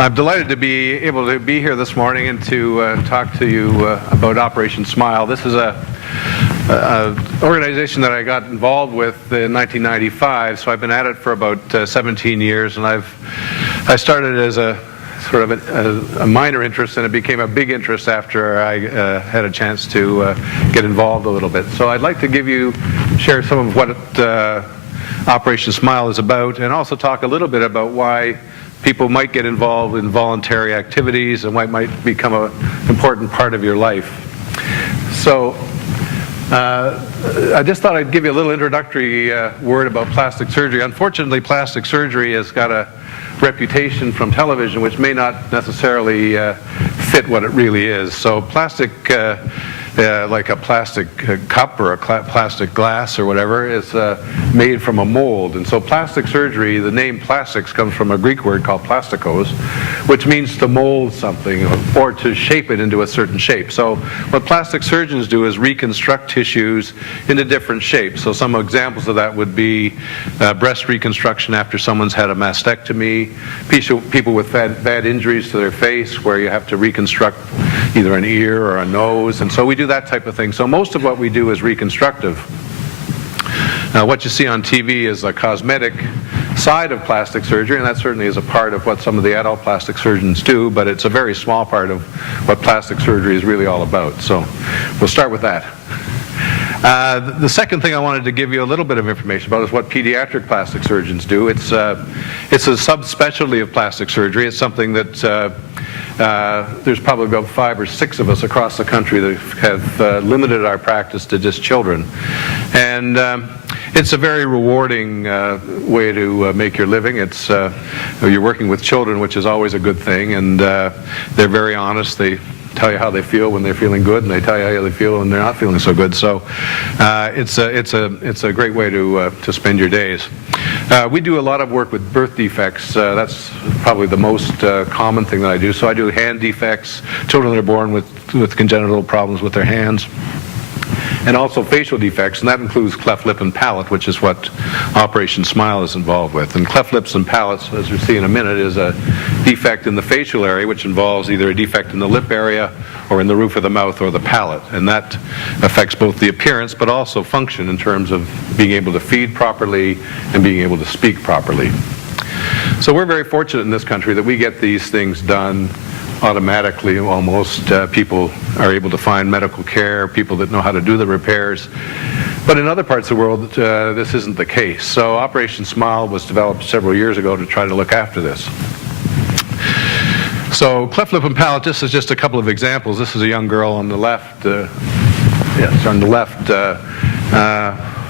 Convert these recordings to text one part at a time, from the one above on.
I'm delighted to be able to be here this morning and to talk to you about Operation Smile. This is an organization that I got involved with in 1995, so I've been at it for about 17 years, and I started as a sort of a minor interest, and it became a big interest after I had a chance to get involved a little bit. So I'd like to share some of what Operation Smile is about, and also talk a little bit about why people might get involved in voluntary activities and what might become an important part of your life. So I just thought I'd give you a little introductory word about plastic surgery. Unfortunately, plastic surgery has got a reputation from television which may not necessarily fit what it really is. So plastic, like a plastic cup or a plastic glass or whatever, is made from a mold. And so plastic surgery, the name plastics comes from a Greek word called plastikos, which means to mold something or to shape it into a certain shape. So what plastic surgeons do is reconstruct tissues into different shapes. So some examples of that would be breast reconstruction after someone's had a mastectomy, people with bad injuries to their face where you have to reconstruct either an ear or a nose, and so we do that type of thing. So most of what we do is reconstructive. Now what you see on TV is a cosmetic side of plastic surgery, and that certainly is a part of what some of the adult plastic surgeons do, but it's a very small part of what plastic surgery is really all about. So we'll start with that. The second thing I wanted to give you a little bit of information about is what pediatric plastic surgeons do. It's a subspecialty of plastic surgery. It's something that there's probably about 5 or 6 of us across the country that have limited our practice to just children. And it's a very rewarding way to make your living. You're working with children, which is always a good thing, and they're very honest. They tell you how they feel when they're feeling good, and they tell you how they feel when they're not feeling so good. So it's a great way to spend your days. We do a lot of work with birth defects. That's probably the most common thing that I do. So I do hand defects, children that are born with congenital problems with their hands, and also facial defects, and that includes cleft lip and palate, which is what Operation Smile is involved with. And cleft lips and palates, as you'll see in a minute, is a defect in the facial area, which involves either a defect in the lip area or in the roof of the mouth or the palate. And that affects both the appearance but also function in terms of being able to feed properly and being able to speak properly. So we're very fortunate in this country that we get these things done automatically almost. People are able to find medical care, people that know how to do the repairs. But in other parts of the world, this isn't the case. So Operation Smile was developed several years ago to try to look after this. So cleft lip and palate, this is just a couple of examples. This is a young girl on the left. Yes, on the left.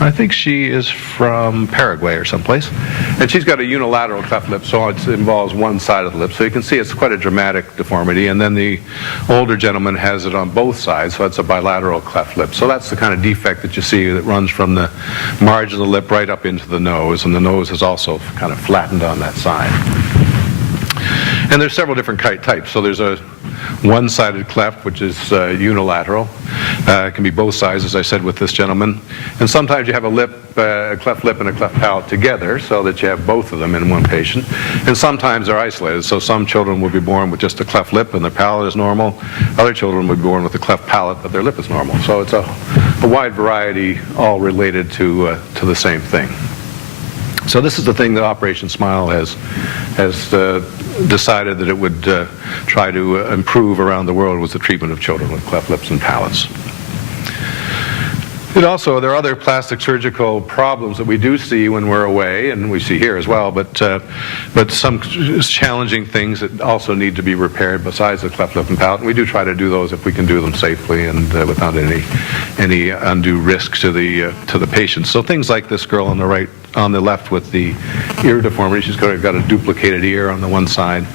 I think she is from Paraguay or someplace. And she's got a unilateral cleft lip, so it involves one side of the lip. So you can see it's quite a dramatic deformity. And then the older gentleman has it on both sides, so it's a bilateral cleft lip. So that's the kind of defect that you see that runs from the margin of the lip right up into the nose. And the nose is also kind of flattened on that side. And there's several different types. So there's a one-sided cleft, which is unilateral. It can be both sides, as I said with this gentleman. And sometimes you have a cleft lip and a cleft palate together, so that you have both of them in one patient. And sometimes they're isolated. So some children will be born with just a cleft lip and their palate is normal. Other children will be born with a cleft palate, but their lip is normal. So it's a wide variety, all related to the same thing. So this is the thing that Operation Smile has decided that it would try to improve around the world, was the treatment of children with cleft lips and palates. There are other plastic surgical problems that we do see when we're away, and we see here as well, but some challenging things that also need to be repaired besides the cleft lip and palate. And we do try to do those if we can do them safely and without any undue risk to the patient. So things like this girl on the left with the ear deformity, she's got a duplicated ear on the one side.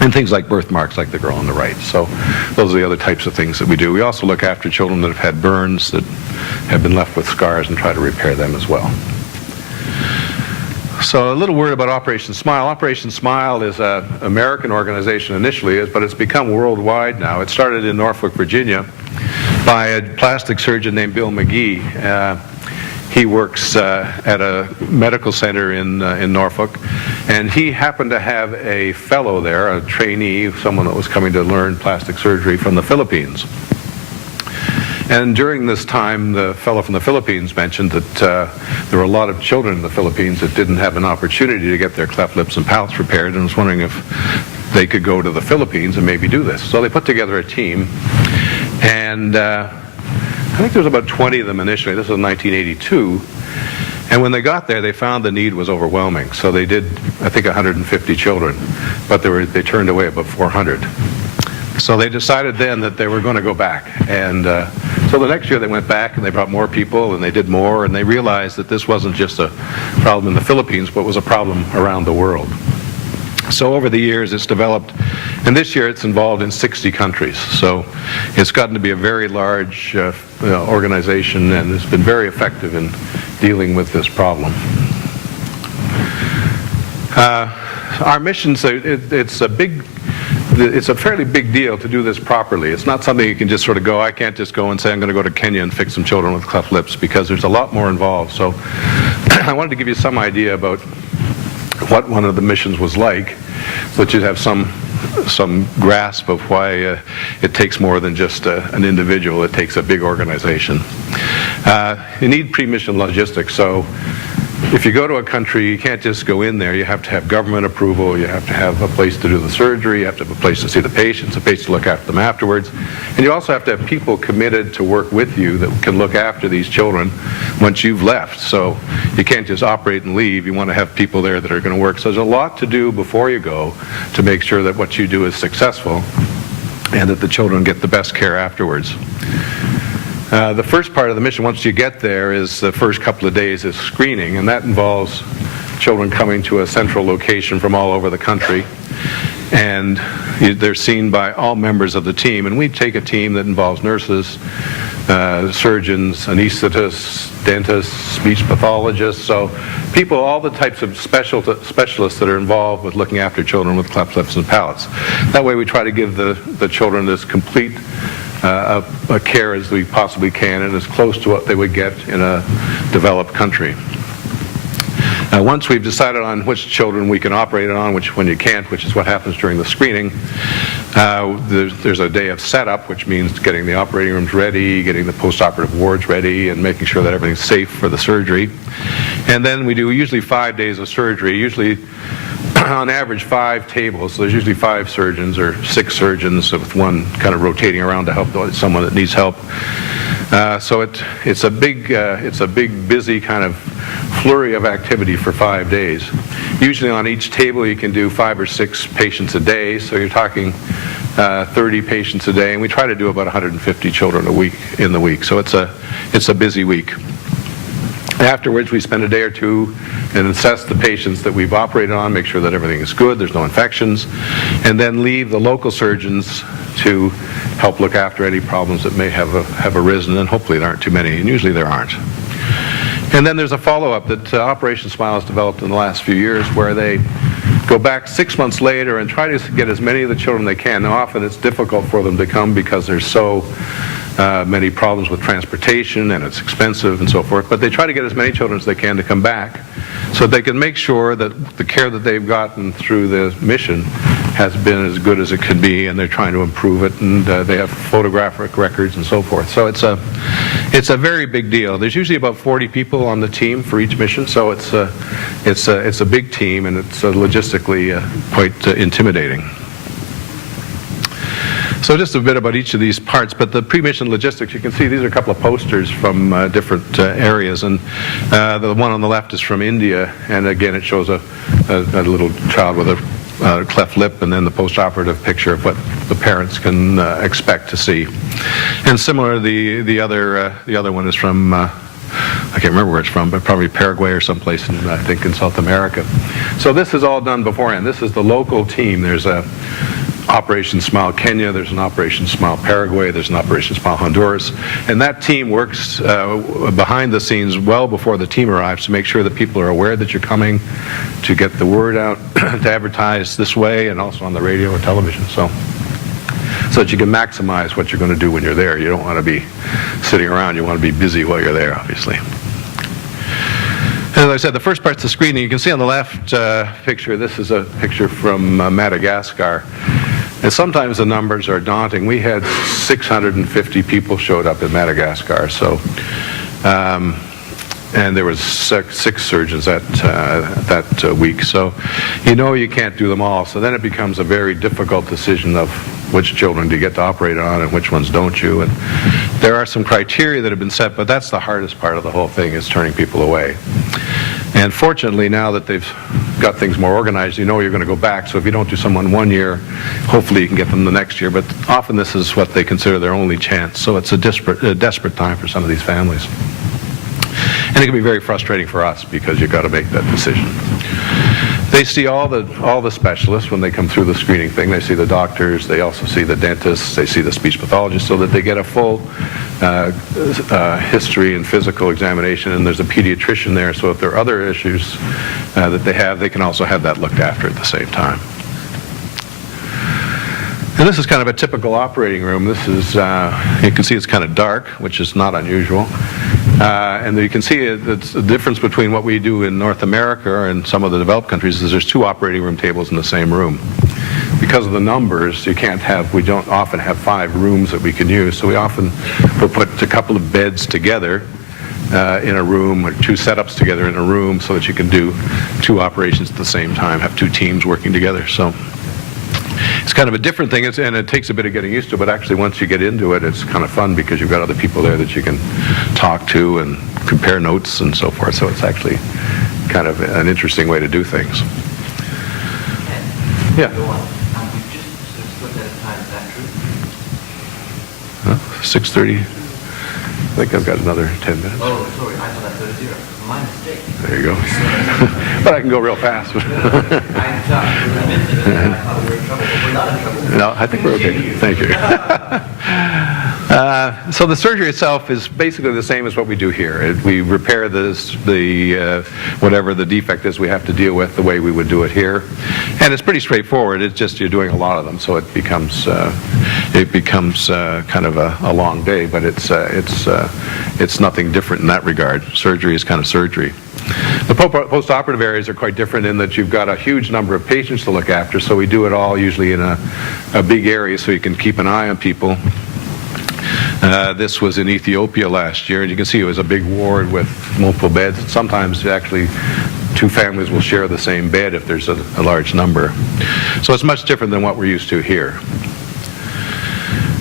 And things like birthmarks, like the girl on the right. So those are the other types of things that we do. We also look after children that have had burns, that have been left with scars, and try to repair them as well. So a little word about Operation Smile. Operation Smile is an American organization initially, but it's become worldwide now. It started in Norfolk, Virginia by a plastic surgeon named Bill McGee. He works at a medical center in Norfolk, and he happened to have a fellow there, a trainee, someone that was coming to learn plastic surgery from the Philippines. And during this time, the fellow from the Philippines mentioned that there were a lot of children in the Philippines that didn't have an opportunity to get their cleft lips and palates repaired, and was wondering if they could go to the Philippines and maybe do this. So they put together a team, and I think there was about 20 of them initially. This was in 1982. And when they got there, they found the need was overwhelming. So they did, I think, 150 children, but they turned away about 400. So they decided then that they were going to go back. And so the next year they went back and they brought more people and they did more, and they realized that this wasn't just a problem in the Philippines, but was a problem around the world. So over the years it's developed, and this year it's involved in 60 countries. So it's gotten to be a very large organization, and it's been very effective in dealing with this problem. Our mission, it's a fairly big deal to do this properly. It's not something you can just sort of go, I can't just go and say I'm going to go to Kenya and fix some children with cleft lips, because there's a lot more involved. So I wanted to give you some idea about what one of the missions was like, so that you'd have some grasp of why it takes more than just an individual. It takes a big organization. You need pre-mission logistics. So if you go to a country, you can't just go in there. You have to have government approval. You have to have a place to do the surgery. You have to have a place to see the patients, a place to look after them afterwards. And you also have to have people committed to work with you that can look after these children once you've left. So you can't just operate and leave. You want to have people there that are going to work. So there's a lot to do before you go to make sure that what you do is successful and that the children get the best care afterwards. The first part of the mission, once you get there, is the first couple of days is screening, and that involves children coming to a central location from all over the country, and they're seen by all members of the team. And we take a team that involves nurses, surgeons, anesthetists, dentists, speech pathologists, so people, all the types of specialists that are involved with looking after children with cleft lips and palates. That way we try to give the children this complete a care as we possibly can, and as close to what they would get in a developed country. Once we've decided on which children we can operate on, which one you can't, which is what happens during the screening, there's a day of setup, which means getting the operating rooms ready, getting the post-operative wards ready, and making sure that everything's safe for the surgery. And then we do usually 5 days of surgery, usually on average 5 tables. So there's usually 5 surgeons or 6 surgeons with one kind of rotating around to help someone that needs help. So it's a big busy kind of flurry of activity for 5 days. Usually on each table you can do 5 or 6 patients a day, so you're talking 30 patients a day, and we try to do about 150 children in the week. So it's a busy week. Afterwards, we spend a day or two and assess the patients that we've operated on, make sure that everything is good, there's no infections, and then leave the local surgeons to help look after any problems that may have arisen, and hopefully there aren't too many, and usually there aren't. And then there's a follow-up that Operation Smile has developed in the last few years, where they go back 6 months later and try to get as many of the children they can. Now, often it's difficult for them to come because there's so many problems with transportation, and it's expensive and so forth, but they try to get as many children as they can to come back so they can make sure that the care that they've gotten through the mission has been as good as it could be, and they're trying to improve it, and they have photographic records and so forth. So it's a very big deal. There's usually about 40 people on the team for each mission, so it's a big team, and it's logistically quite intimidating. So just a bit about each of these parts, but the pre-mission logistics, you can see these are a couple of posters from different areas, and the one on the left is from India, and again it shows a little child with a cleft lip, and then the post-operative picture of what the parents can expect to see. And similar, the other one is from I can't remember where it's from, but probably Paraguay or someplace in, I think, in South America. So this is all done beforehand. This is the local team. There's a Operation Smile Kenya, there's an Operation Smile Paraguay, there's an Operation Smile Honduras, and that team works behind the scenes well before the team arrives to make sure that people are aware that you're coming, to get the word out, to advertise this way, and also on the radio or television, so that you can maximize what you're going to do when you're there. You don't want to be sitting around, you want to be busy while you're there, obviously. As I said, the first part's the screening. You can see on the left picture, this is a picture from Madagascar. And sometimes the numbers are daunting. We had 650 people showed up in Madagascar. So, and there was six surgeons that week. So you can't do them all. So then it becomes a very difficult decision of which children do you get to operate on and which ones don't you. And there are some criteria that have been set, but that's the hardest part of the whole thing, is turning people away. And fortunately, now that they've got things more organized, you're going to go back. So if you don't do someone 1 year, hopefully you can get them the next year. But often this is what they consider their only chance. So it's a desperate time for some of these families. And it can be very frustrating for us because you've got to make that decision. They see all the specialists when they come through the screening thing. They see the doctors, they also see the dentists, they see the speech pathologists, so that they get a full history and physical examination. And there's a pediatrician there, so if there are other issues that they have, they can also have that looked after at the same time. And this is kind of a typical operating room. This is, you can see it's kind of dark, which is not unusual. And you can see the difference between what we do in North America and some of the developed countries is there's 2 operating room tables in the same room. Because of the numbers, we don't often have 5 rooms that we can use, so we often will put a couple of beds together in a room, or 2 setups together in a room, so that you can do 2 operations at the same time, have 2 teams working together. So it's kind of a different thing, and it takes a bit of getting used to, but actually once you get into it, it's kind of fun because you've got other people there that you can talk to and compare notes and so forth. So it's actually kind of an interesting way to do things. Yeah. Go on. We've just split that time. Is that true? 6:30. I think I've got another 10 minutes. Oh, sorry. I thought that was 0. My mistake. There you go. But I can go real fast. I'm sorry. I'm into it. I thought we were in trouble, but we're not in trouble. No, I think we're okay. Thank you. So the surgery itself is basically the same as what we do here. We repair whatever the defect is we have to deal with the way we would do it here. And it's pretty straightforward. It's just you're doing a lot of them, so it becomes kind of a long day, but it's nothing different in that regard. Surgery is kind of surgery. The post-operative areas are quite different in that you've got a huge number of patients to look after, so we do it all usually in a big area so you can keep an eye on people. This was in Ethiopia last year, and you can see it was a big ward with multiple beds. Sometimes actually 2 families will share the same bed if there's a large number. So it's much different than what we're used to here.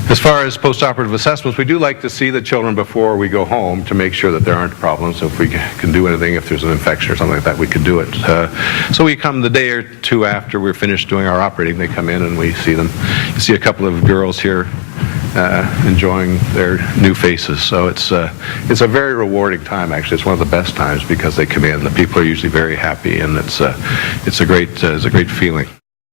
As far as post-operative assessments, we do like to see the children before we go home to make sure that there aren't problems. So if we can do anything, if there's an infection or something like that, we can do it. So we come the day or 2 after we're finished doing our operating. They come in and we see them. You see a couple of girls here enjoying their new faces. So it's a very rewarding time, actually. It's one of the best times because they come in. The people are usually very happy, and it's a great feeling.